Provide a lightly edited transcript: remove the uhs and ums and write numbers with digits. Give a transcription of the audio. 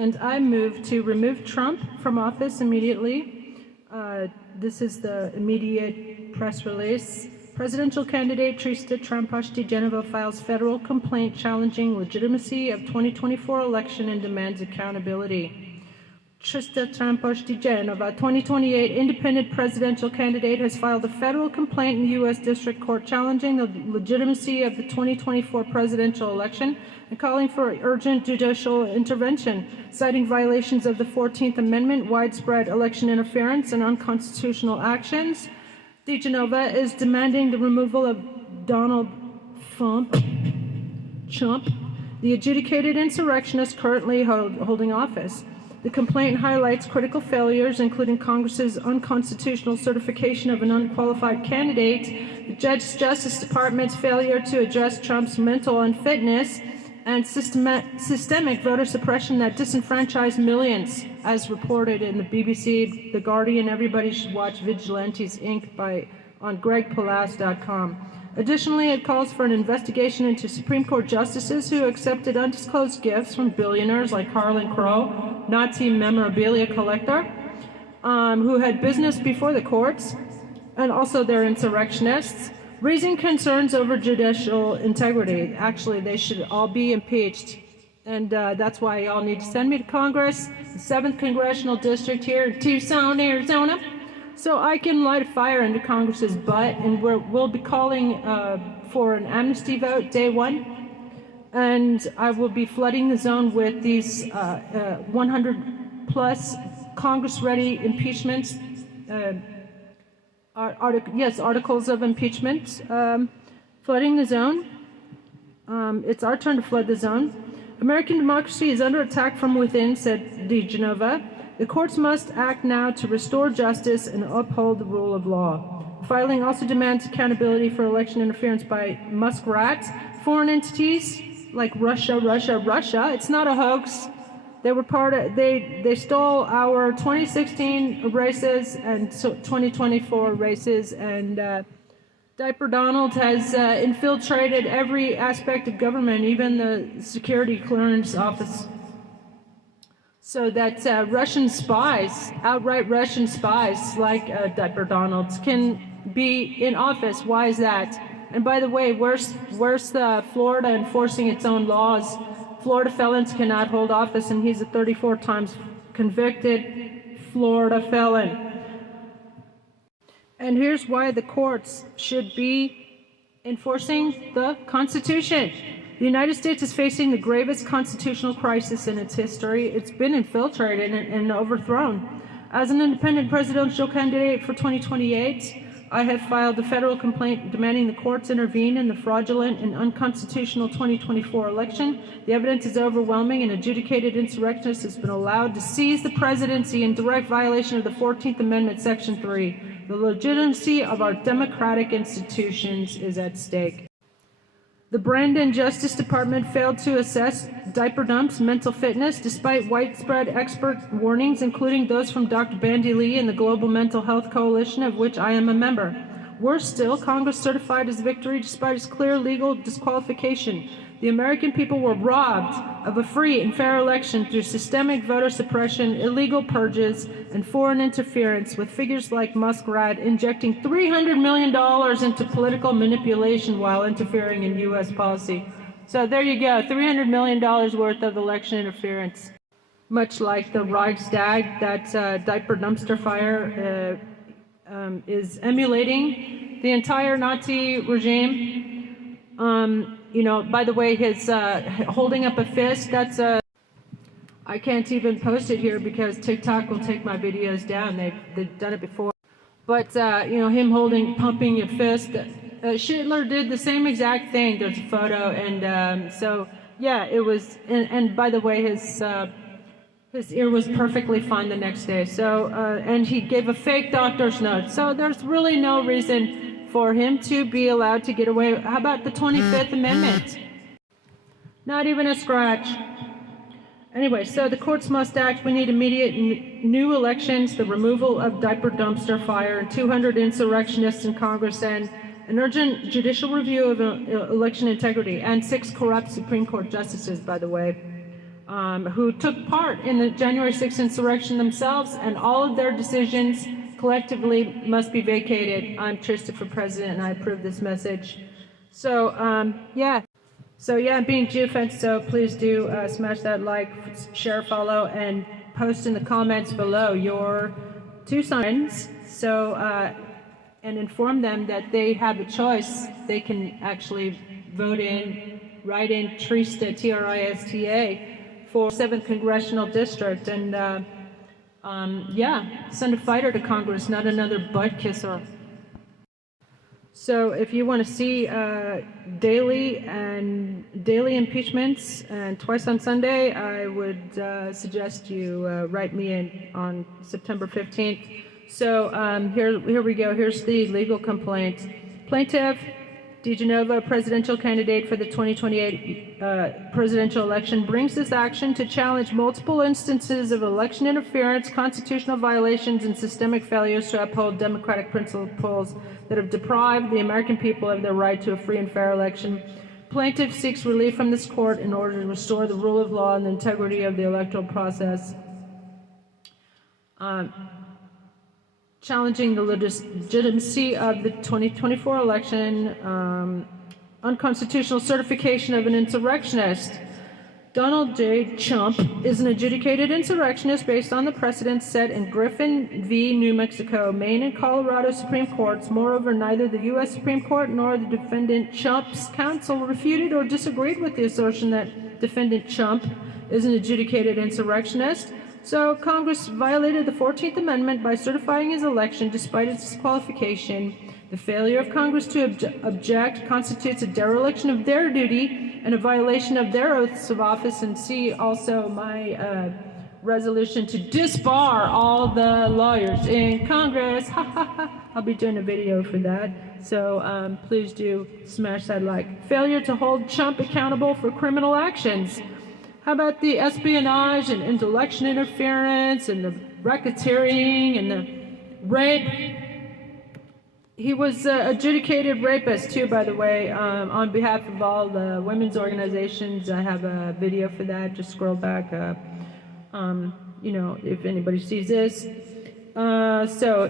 And I move to remove Trump from office immediately. This is the immediate press release. Presidential candidate TRISTADIGENOVA files federal complaint challenging legitimacy of 2024 election and demands accountability. TRISTADIGENOVA, 2028 independent presidential candidate, has filed a federal complaint in the U.S. District Court challenging the legitimacy of the 2024 presidential election and calling for urgent judicial intervention, citing violations of the 14th Amendment, widespread election interference, and unconstitutional actions. DIGENOVA is demanding the removal of Donald Chump, the adjudicated insurrectionist currently holding office. The complaint highlights critical failures, including Congress's unconstitutional certification of an unqualified candidate, the Justice Department's failure to address Trump's mental unfitness, and systemic voter suppression that disenfranchised millions, as reported in the BBC, The Guardian. Everybody should watch Vigilantes Inc. on gregpalas.com. Additionally, it calls for an investigation into Supreme Court justices who accepted undisclosed gifts from billionaires like Harlan Crow, Nazi memorabilia collector, who had business before the courts, and also they're insurrectionists, raising concerns over judicial integrity. Actually, they should all be impeached. And that's why y'all need to send me to Congress, the 7th Congressional District here in Tucson, Arizona, so I can light a fire into Congress's butt, and we'll be calling for an amnesty vote day 1, and I will be flooding the zone with these 100 plus Congress-ready impeachments, articles of impeachment, flooding the zone. It's our turn to flood the zone. American democracy is under attack from within, said DIGENOVA. The courts must act now to restore justice and uphold the rule of law. Filing also demands accountability for election interference by muskrats, foreign entities like Russia. It's not a hoax. They were they stole our 2016 races and 2024 races, and Diaper Donald has infiltrated every aspect of government, even the security clearance office. So that Russian spies, outright Russian spies like Diaper Donalds, can be in office. Why is that? And by the way, where's Florida enforcing its own laws? Florida felons cannot hold office, and he's a 34 times convicted Florida felon. And here's why the courts should be enforcing the Constitution. The United States is facing the gravest constitutional crisis in its history. It's been infiltrated and overthrown. As an independent presidential candidate for 2028, I have filed a federal complaint demanding the courts intervene in the fraudulent and unconstitutional 2024 election. The evidence is overwhelming. An adjudicated insurrectionist has been allowed to seize the presidency in direct violation of the 14th Amendment, Section 3. The legitimacy of our democratic institutions is at stake. The Brandon Justice Department failed to assess Diaper Dump's mental fitness despite widespread expert warnings, including those from Dr. Bandy Lee and the Global Mental Health Coalition, of which I am a member. Worse still, Congress certified his victory despite his clear legal disqualification. The American people were robbed of a free and fair election through systemic voter suppression, illegal purges, and foreign interference, with figures like Muskrat injecting $300 million into political manipulation while interfering in U.S. policy. So there you go, $300 million worth of election interference. Much like the Reichstag, that diaper dumpster fire is emulating the entire Nazi regime. You know, by the way, his holding up a fist, that's I can't even post it here because TikTok will take my videos down. They've done it before. But, you know, him pumping a fist, Schindler did the same exact thing. There's a photo, and so, yeah, it was, and by the way, his ear was perfectly fine the next day. So, and he gave a fake doctor's note. So there's really no reason for him to be allowed to get away. How about the 25th Amendment? Not even a scratch. Anyway, so the courts must act. We need immediate new elections, the removal of diaper dumpster fire, 200 insurrectionists in Congress, and an urgent judicial review of election integrity, and 6 corrupt Supreme Court justices, by the way. who took part in the January 6th insurrection themselves, and all of their decisions collectively must be vacated. I'm Trista for president, and I approve this message. So, yeah, being Jew-fed, so please do smash that like, share, follow, and post in the comments below your two signs, so, and inform them that they have a choice. They can actually write in Trista, T-R-I-S-T-A, for 7th Congressional District, and send a fighter to Congress, not another butt kisser. So if you want to see daily impeachments and twice on Sunday, I would suggest you write me in on September 15th. So here we go. Here's the legal complaint. Plaintiff DiGenova, presidential candidate for the 2028 presidential election, brings this action to challenge multiple instances of election interference, constitutional violations, and systemic failures to uphold democratic principles that have deprived the American people of their right to a free and fair election. Plaintiff seeks relief from this court in order to restore the rule of law and the integrity of the electoral process. Challenging the legitimacy of the 2024 election, unconstitutional certification of an insurrectionist. Donald J. Chump is an adjudicated insurrectionist based on the precedents set in Griffin v. New Mexico, Maine, and Colorado Supreme Courts. Moreover, neither the U.S. Supreme Court nor the defendant Chump's counsel refuted or disagreed with the assertion that defendant Chump is an adjudicated insurrectionist. So Congress violated the 14th Amendment by certifying his election despite its disqualification. The failure of Congress to object constitutes a dereliction of their duty and a violation of their oaths of office. And see also my resolution to disbar all the lawyers in Congress. I'll be doing a video for that. So please do smash that like. Failure to hold Chump accountable for criminal actions. How about the espionage and election interference and the racketeering and the rape? He was adjudicated rapist too, by the way. On behalf of all the women's organizations, I have a video for that. Just scroll back. If anybody sees this. So